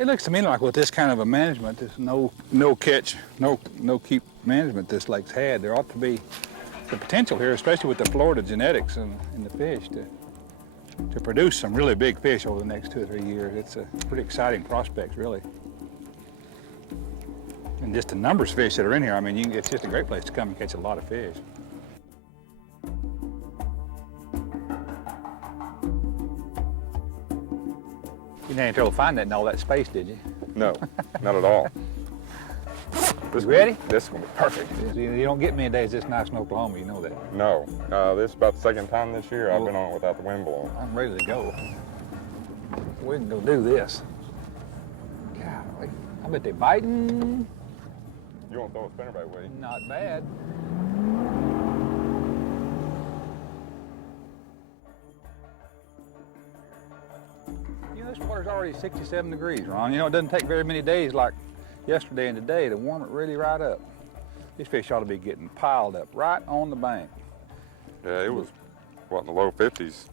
It looks to me like with this kind of a management, this no catch, no keep management this lake's had, there ought to be the potential here, especially with the Florida genetics and the fish, to produce some really big fish over the next 2 or 3 years. It's a pretty exciting prospect, really. And just the numbers of fish that are in here, I mean, it's just a great place to come and catch a lot of fish. You didn't have any trouble finding that in all that space, did you? No, not at all. You ready? This one, perfect. You don't get many days this nice in Oklahoma, you know that. No, this is about the second time this year I've been on it without the wind blowing. I'm ready to go. We can go do this. Golly, I bet they're biting. You won't throw a spinnerbait, will you? Not bad. You know, this water's already 67 degrees, Ron. You know, it doesn't take very many days like yesterday and today to warm it really right up. These fish ought to be getting piled up right on the bank. Yeah, it was, what, in the low 50s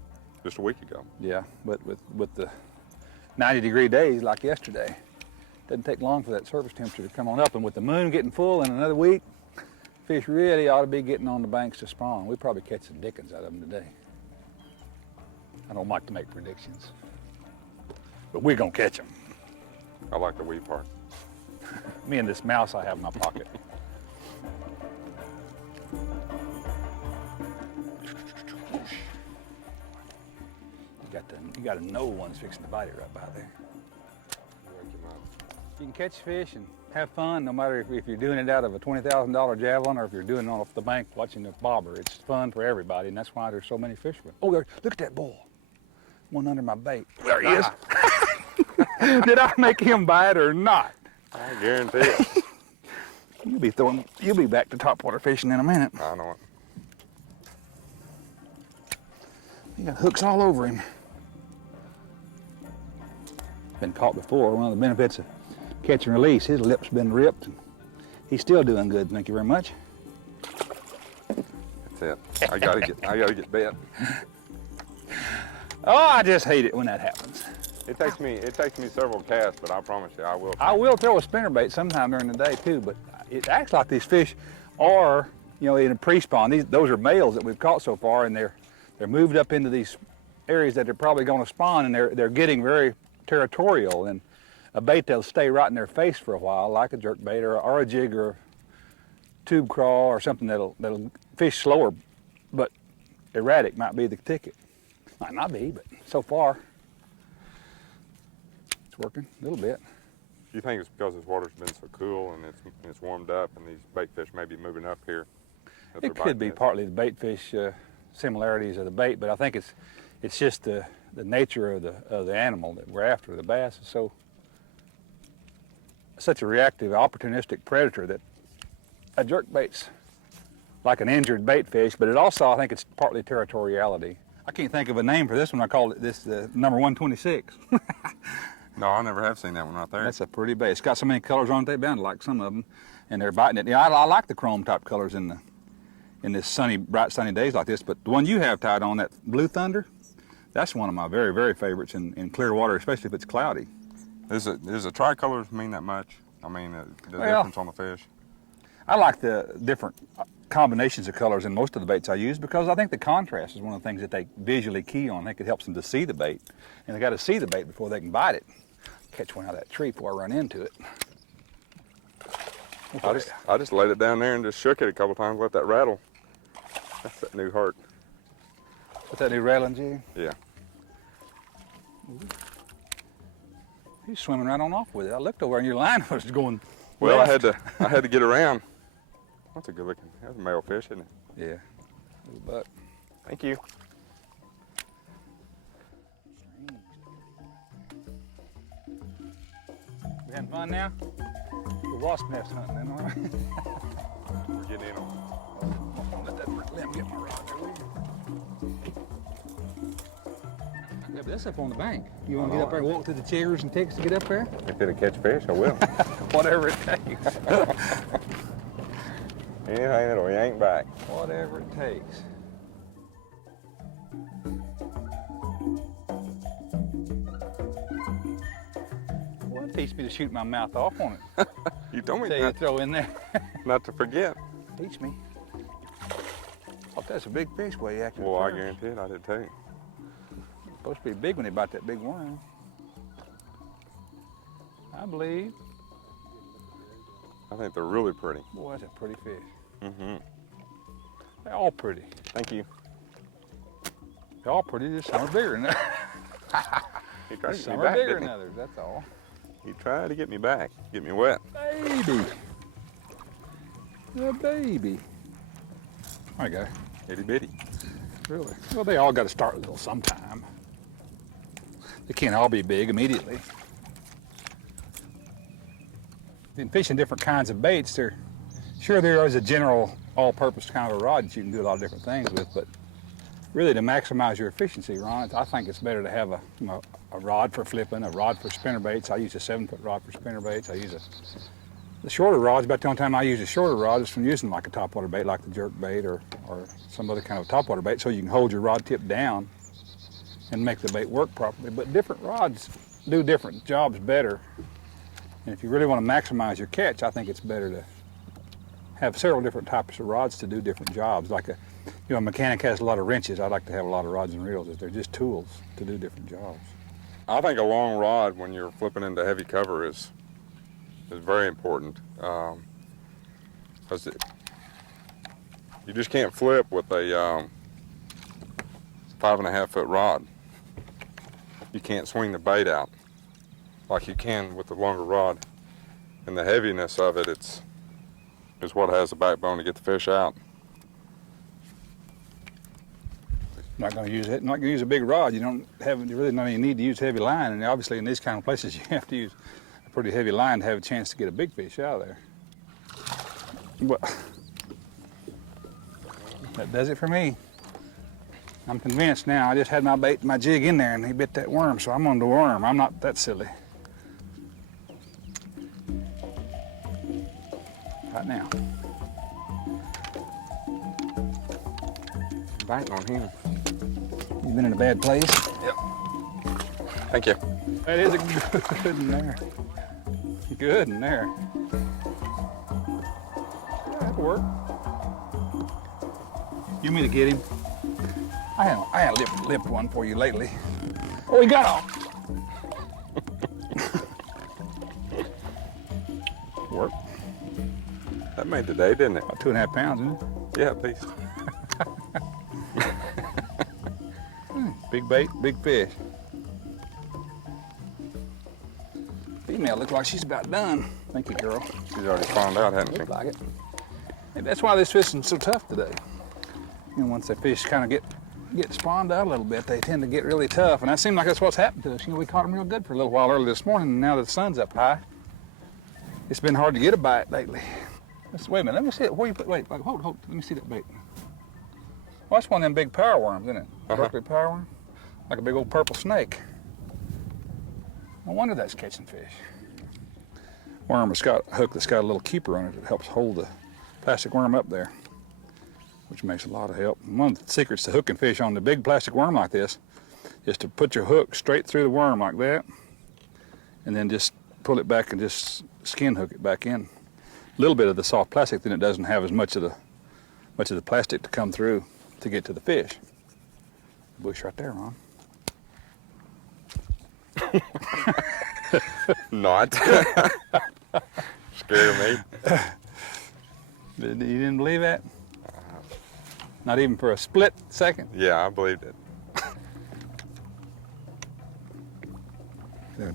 just a week ago. Yeah, but with the 90-degree days like yesterday, doesn't take long for that surface temperature to come on up, and with the moon getting full in another week, fish really ought to be getting on the banks to spawn. We probably catch some dickens out of them today. I don't like to make predictions, but we're gonna catch them. I like the wee part. Me and this mouse I have in my pocket. You got to know one's fixing to bite it right by there. You can catch fish and have fun no matter if you're doing it out of a $20,000 javelin or if you're doing it off the bank watching the bobber. It's fun for everybody, and that's why there's so many fishermen. Oh, there, look at that bull. One under my bait. There he is. Did I make him bite or not? I guarantee it. You'll be back to topwater fishing in a minute. I know it. He got hooks all over him. Been caught before. One of the benefits of catch and release, his lip's been ripped. And he's still doing good, thank you very much. That's it. I gotta get bit. Oh, I just hate it when that happens. It takes me several casts, but I promise you, I will. I will throw a spinnerbait sometime during the day too, but it acts like these fish are, you know, in a pre-spawn. Those are males that we've caught so far, and they're moved up into these areas that they're probably going to spawn, and they're getting very territorial, and a bait that'll stay right in their face for a while, like a jerkbait or a jig or a tube crawl or something that'll fish slower, but erratic might be the ticket. Might not be, but so far it's working a little bit. Do you think it's because this water's been so cool and it's warmed up and these bait fish may be moving up here? It could be partly the bait fish similarities of the bait, but I think it's just the nature of the animal that we're after. The bass is such a reactive, opportunistic predator that a jerkbait's like an injured bait fish, but it also, I think it's partly territoriality. I can't think of a name for this one. I call it this number 126. No, I never have seen that one right there. That's a pretty bait. It's got so many colors on it, they're bound to like some of them, and they're biting it. Yeah, I like the chrome type colors in this sunny, bright sunny days like this, but the one you have tied on, that Blue Thunder, that's one of my very, very favorites in clear water, especially if it's cloudy. Does a tricolor mean that much? I mean, the difference on the fish? I like the different combinations of colors in most of the baits I use because I think the contrast is one of the things that they visually key on. I think it helps them to see the bait, and they got to see the bait before they can bite it. Catch one out of that tree before I run into it. I just laid it down there and just shook it a couple times, let that rattle. That's that new heart. What's that new rattling jig? Yeah. He's swimming right on off with it. I looked over and your line was going Well, left. I had to get around. That's a good looking, that's a male fish, isn't it? Yeah, little buck. Thank you. We having fun now? The wasp nest hunting then, all right? We're getting in on. Let that limb get my rod there, will you? Yeah, but that's up on the bank. You want to get up there and walk through the chairs and ticks to get up there? If it'll catch fish, I will. Whatever it takes. Anything that'll yank back. Whatever it takes. What teach me to shoot my mouth off on it. You told me Tell you to not, throw in there. not to forget. Teach me. Oh, that's a big fish way acting. Well, I guarantee it, I did too. Supposed to be big when they bite that big worm. I believe. I think they're really pretty. Boy, that's a pretty fish. Mm-hmm. They're all pretty. Thank you. They're all pretty, just some are bigger than others. You tried to get Some me are back, bigger didn't than he? others, that's all. He tried to get me back, get me wet. Baby. The baby. There you go. Itty bitty. Really? Well, they all got to start little sometime. They can't all be big immediately. In fishing different kinds of baits, there is a general all-purpose kind of a rod that you can do a lot of different things with, but really to maximize your efficiency, Ron, I think it's better to have a rod for flipping, a rod for spinner baits. I use a 7-foot rod for spinner baits. I use the shorter rods. About the only time I use a shorter rod is from using like a topwater bait, like the jerk bait or some other kind of topwater bait, so you can hold your rod tip down and make the bait work properly. But different rods do different jobs better. And if you really want to maximize your catch, I think it's better to have several different types of rods to do different jobs. Like a mechanic has a lot of wrenches. I like to have a lot of rods and reels. They're just tools to do different jobs. I think a long rod when you're flipping into heavy cover is very important. Because you just can't flip with a 5.5-foot rod. You can't swing the bait out like you can with the longer rod. And the heaviness of it, is what has the backbone to get the fish out. Not going to use it. Not going to use a big rod. You really don't even need to use heavy line. And obviously, in these kind of places, you have to use a pretty heavy line to have a chance to get a big fish out of there. But that does it for me. I'm convinced now. I just had my jig in there, and he bit that worm, so I'm on the worm. I'm not that silly. Right now. Biting on him. You've been in a bad place? Yep. Thank you. That is a good in there. Good in there. Yeah, that'll work. You want me to get him? I haven't lipped one for you lately. Oh, he got off. Work. That made the day, didn't it? About 2.5 pounds, isn't it? Yeah, please. Big bait, big fish. Female looks like she's about done. Thank you, girl. She's already found out, hasn't she? Looks like it. And that's why this fishing's so tough today. Once the fish kind of get spawned out a little bit, they tend to get really tough. And that seems like that's what's happened to us. We caught them real good for a little while early this morning, and now that the sun's up high, it's been hard to get a bite lately. Wait a minute, let me see it. Where you put, wait, hold, let me see that bait. Well, that's one of them big power worms, isn't it? Berkeley power worm? Like a big old purple snake. No wonder that's catching fish. Worm has got a hook that's got a little keeper on it that helps hold the plastic worm up there, which makes a lot of help. And one of the secrets to hooking fish on the big plastic worm like this is to put your hook straight through the worm like that, and then just pull it back and just skin hook it back in. A little bit of the soft plastic, then it doesn't have as much of the plastic to come through to get to the fish. Bush right there, Ron. Not. Scared me. You didn't believe that? Not even for a split second? Yeah, I believed it.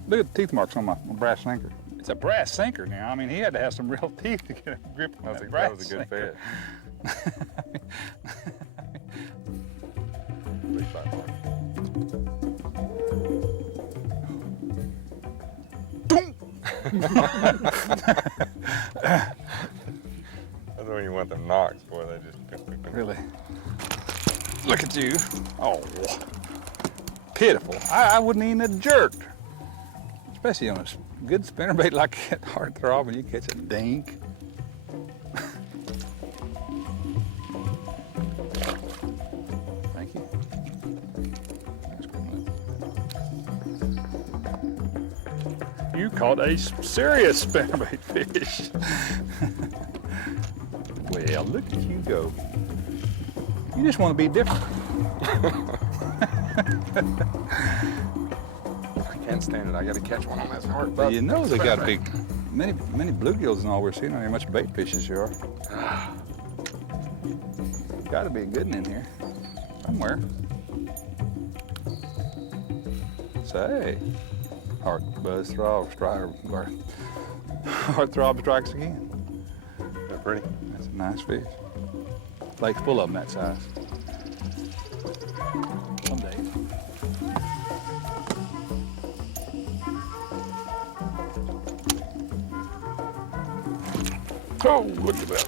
Look at the teeth marks on my brass sinker. It's a brass sinker now. I mean, he had to have some real teeth to get a grip on that brass That was a good sinker. fish. That's when you want them knocks, boy. They just Really? Look at you. Oh, pitiful. I wouldn't even have jerked. Especially on a good spinnerbait like that, hard throw off and you catch a dink. Thank you. That's good enough. You caught a serious spinnerbait fish. Well, look at you go. You just want to be different. I can't stand it. I got to catch one on this hard But butt. you know they got big, many bluegills and all we're seeing on here. Much bait fish as you are. Got to be a good one in here somewhere. Say, heart buzz throb strike, or heart throb strikes again. They're pretty. That's a nice fish. Lake's full of them that size. Someday. Oh, look at that.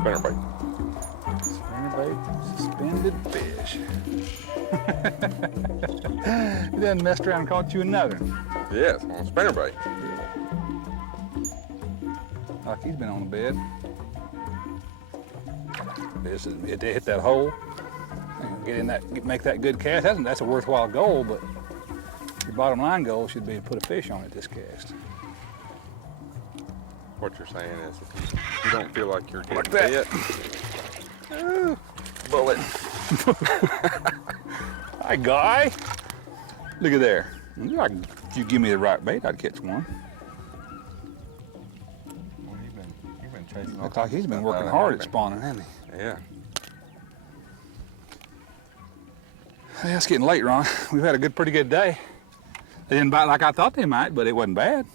Spinnerbait. Spinnerbait, suspended fish. He done messed around and caught you another one. Yes, on a spinnerbait. Like he's been on the bed. This is it. Hit that hole. Get in that. Make that good cast. That's a worthwhile goal, but your bottom line goal should be to put a fish on it this cast. What you're saying is, if you don't feel like you're getting Like that. bit, bullet. Hi, guy. Look at there. If you give me the right bait, I'd catch one. Well, you've been chasing. Looks like he's been working hard at spawning, hasn't he? Yeah. Yeah, it's getting late, Ron. We've had a pretty good day. They didn't bite like I thought they might, but it wasn't bad.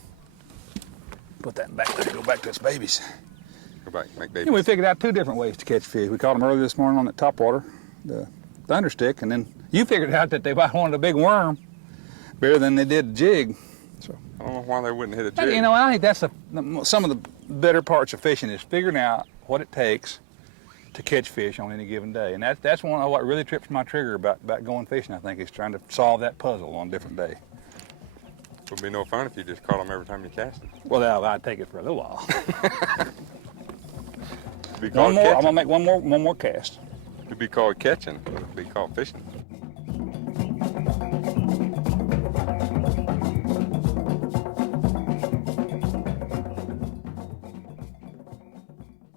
Put that back. Let's go back to its babies. Go back, make babies. Yeah, we figured out 2 different ways to catch fish. We caught them early this morning on that topwater, the thunder stick, and then you figured out that they wanted a big worm better than they did a jig. So I don't know why they wouldn't hit a and, jig. you know, I think that's some of the better parts of fishing is figuring out what it takes to catch fish on any given day, and that's one of what really trips my trigger about going fishing. I think is trying to solve that puzzle on a different day. It would be no fun if you just caught them every time you cast it. Well, I'd take it for a little while. It'd be One called more. I'm catching. gonna make one more cast. It'd be called catching. It'd be called fishing.